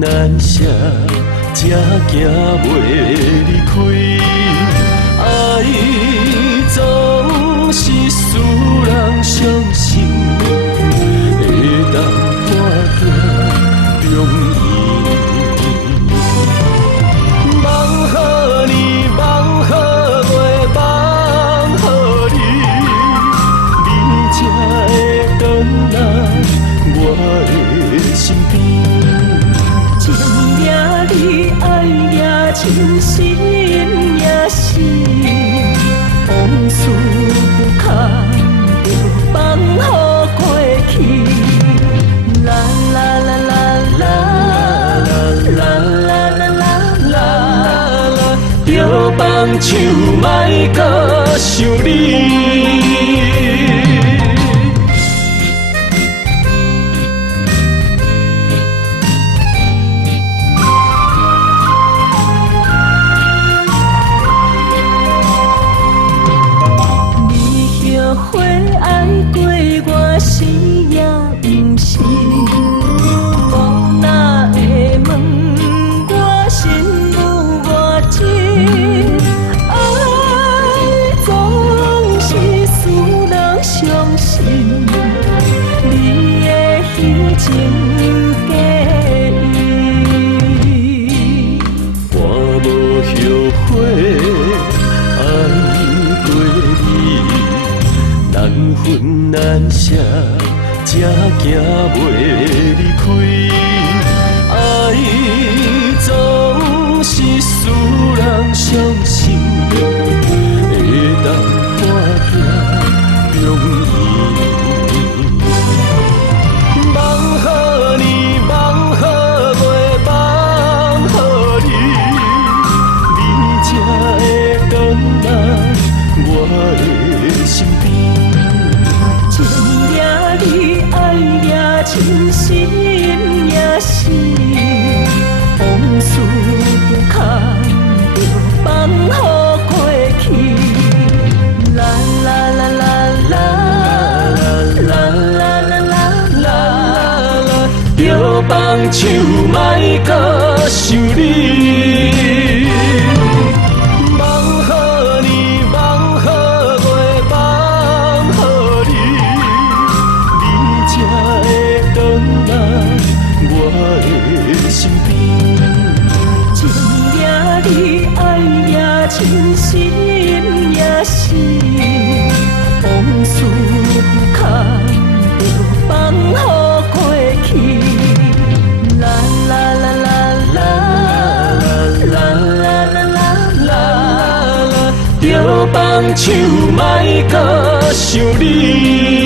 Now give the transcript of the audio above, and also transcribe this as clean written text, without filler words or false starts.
难舍，才行袂离开。爱总是使人伤心，会当看行容易。梦予你，梦予我，梦予你，你才会转来我的身边。情也你，爱也真心也是，往事不堪着放予过去。啦啦啦啦啦啦啦啦啦啦，着放手莫搁想你。会爱过我是也不是，我哪会问我心有偌深？爱总是使人伤心，你的虚情假意，我无后悔爱过你。难分难舍，才行袂离开。爱总是使人伤心，会当看行容易。梦予你，梦予我，梦予你，你才会转来我的身边。情也你，爱也真心也是，往事不堪着放予过去。啦啦啦啦啦啦啦啦啦啦，着放手莫搁想你。你爱也真心也是，往事不堪着放予过去。啦啦啦啦啦啦啦啦啦啦，着放手莫搁想你。